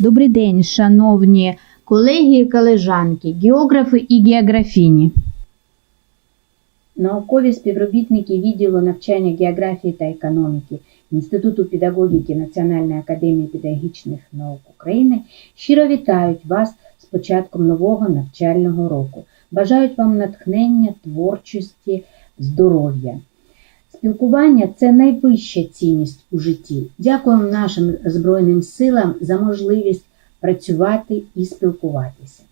Добрий день, шановні колеги і колежанки, географи і географіні. Наукові співробітники відділу навчання географії та економіки Інституту педагогіки Національної академії педагогічних наук України щиро вітають вас з початком нового навчального року. Бажають вам натхнення, творчості, здоров'я. Спілкування це найвища цінність у житті. Дякуємо нашим Збройним силам за можливість працювати і спілкуватися.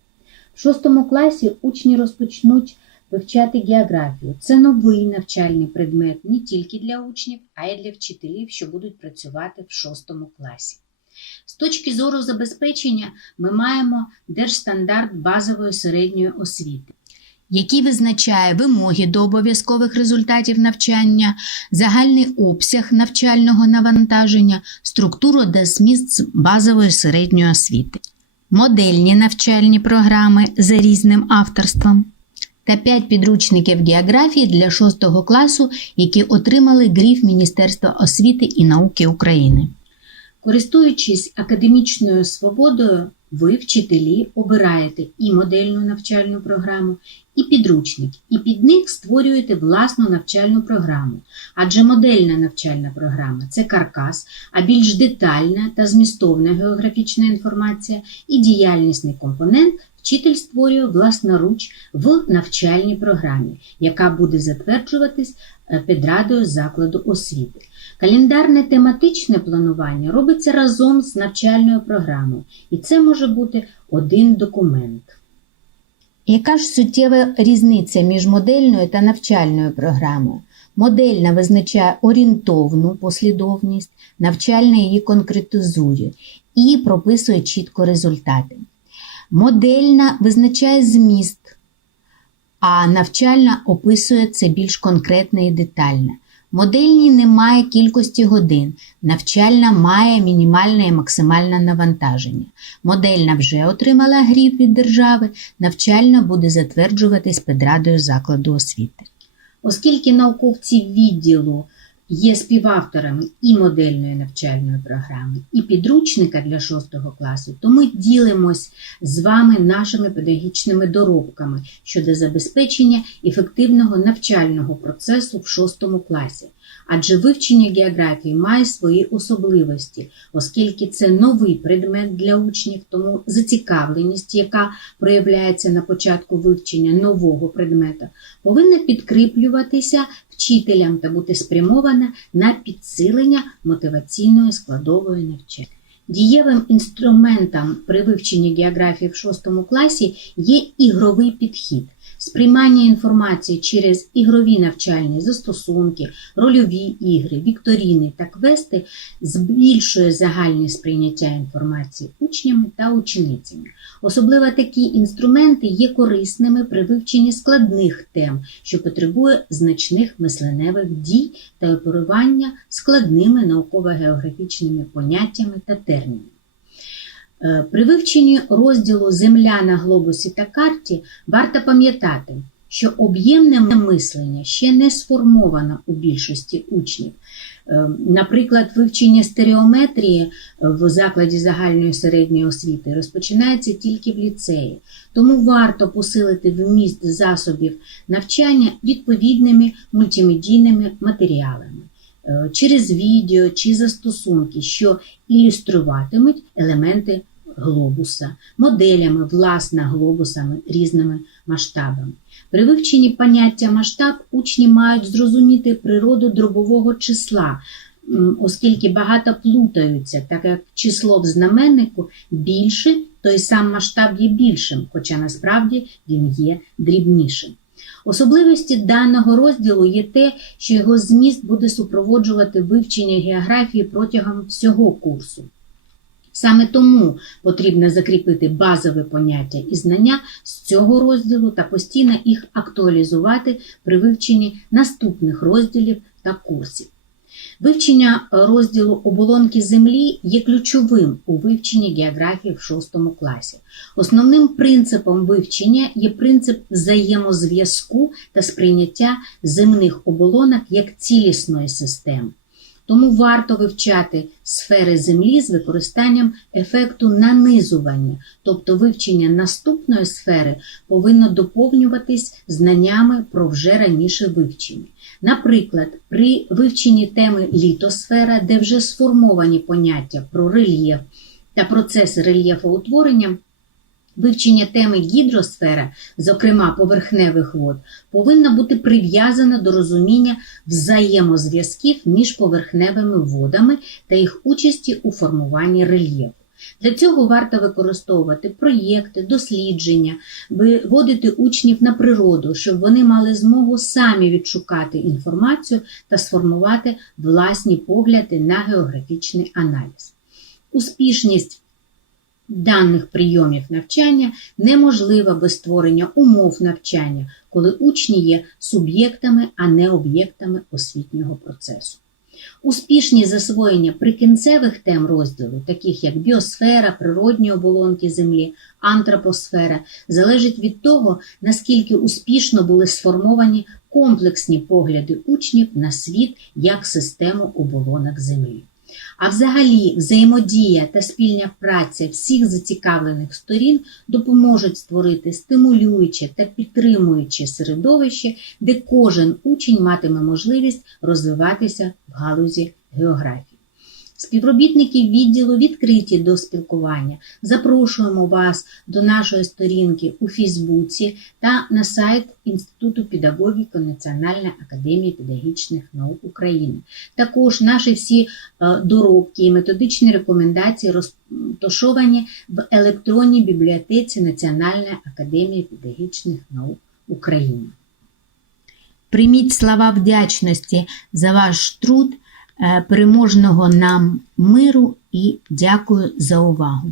В шостому класі учні розпочнуть вивчати географію. Це новий навчальний предмет не тільки для учнів, а й для вчителів, що будуть працювати в шостому класі. З точки зору забезпечення ми маємо держстандарт базової середньої освіти, який визначає вимоги до обов'язкових результатів навчання, загальний обсяг навчального навантаження, структуру та зміст базової середньої освіти, модельні навчальні програми за різним авторством та 5 підручників географії для 6 класу, які отримали гриф Міністерства освіти і науки України. Користуючись академічною свободою, ви, вчителі, обираєте і модельну навчальну програму, і підручник, і під них створюєте власну навчальну програму. Адже модельна навчальна програма це каркас, а більш детальна та змістовна географічна інформація і діяльнісний компонент вчитель створює власноруч в навчальній програмі, яка буде затверджуватись е, педрадою закладу освіти. Календарне тематичне планування робиться разом з навчальною програмою, і це може бути один документ. Яка ж суттєва різниця між модельною та навчальною програмою? Модельна визначає орієнтовну послідовність, навчальна її конкретизує і прописує чітко результати. Модельна визначає зміст, а навчальна описує це більш конкретне і детальне. Модельні немає кількості годин, навчальна має мінімальне і максимальне навантаження. Модельна вже отримала гриф від держави, навчальна буде затверджуватись педрадою закладу освіти. Оскільки науковці відділу є співавторами і модельної навчальної програми, і підручника для 6 класу, то ми ділимось з вами нашими педагогічними доробками щодо забезпечення ефективного навчального процесу в 6 класі. Адже вивчення географії має свої особливості, оскільки це новий предмет для учнів, тому зацікавленість, яка проявляється на початку вивчення нового предмета, повинна підкріплюватися вчителям та бути спрямована на підсилення мотиваційної складової навчання. Дієвим інструментом при вивченні географії в 6 класі є ігровий підхід. Сприймання інформації через ігрові навчальні застосунки, рольові ігри, вікторіни та квести збільшує загальне сприйняття інформації учнями та ученицями. Особливо такі інструменти є корисними при вивченні складних тем, що потребує значних мисленевих дій та оперування складними науково-географічними поняттями та термінами. Е, При вивченні розділу Земля на глобусі та карті варто пам'ятати, що об'ємне мислення ще не сформовано у більшості учнів. Е, Наприклад, вивчення стереометрії в закладі загальної середньої освіти розпочинається тільки в ліцеї, тому варто посилити вміст засобів навчання відповідними мультимедійними матеріалами через відео чи застосунки, що ілюструватимуть елементи глобуса, моделями, власне, глобусами різними масштабами. При вивченні поняття масштаб учні мають зрозуміти природу дробового числа, оскільки багато плутаються, так як число в знаменнику більше, то й сам масштаб є більшим, хоча насправді він є дрібнішим. Особливості даного розділу є те, що його зміст буде супроводжувати вивчення географії протягом всього курсу. Саме тому потрібно закріпити базові поняття і знання з цього розділу та постійно їх актуалізувати при вивченні наступних розділів та курсів. Вивчення розділу оболонки Землі є ключовим у вивченні географії в 6 класі. Основним принципом вивчення є принцип взаємозв'язку та сприйняття земних оболонок як цілісної системи. Тому варто вивчати сфери Землі з використанням ефекту нанизування, тобто вивчення наступної сфери повинно доповнюватись знаннями про вже раніше вивчені. Наприклад, при вивченні теми літосфера, де вже сформовані поняття про рельєф та процеси рельєфоутворення, вивчення теми гідросфера, зокрема поверхневих вод, повинно бути прив'язано до розуміння взаємозв'язків між поверхневими водами та їх участі у формуванні рельєфу. Для цього варто використовувати проєкти, дослідження, виводити учнів на природу, щоб вони мали змогу самі відшукати інформацію та сформувати власні погляди на географічний аналіз. Успішність даних прийомів навчання неможлива без створення умов навчання, коли учні є суб'єктами, а не об'єктами освітнього процесу. Успішність засвоєння прикінцевих тем розділу, таких як біосфера, природні оболонки Землі, антропосфера, залежить від того, наскільки успішно були сформовані комплексні погляди учнів на світ як систему оболонок Землі. А взагалі, взаємодія та спільна праця всіх зацікавлених сторін допоможуть створити стимулююче та підтримуюче середовище, де кожен учень матиме можливість розвиватися в галузі географії. Співробітники відділу відкриті до спілкування. Запрошуємо вас до нашої сторінки у Фейсбуці та на сайт Інституту педагогіки Національної академії педагогічних наук України. Також наші всі е, доробки і методичні рекомендації розташовані в електронній бібліотеці Національної академії педагогічних наук України. Прийміть слова вдячності за ваш труд, переможного нам миру і дякую за увагу.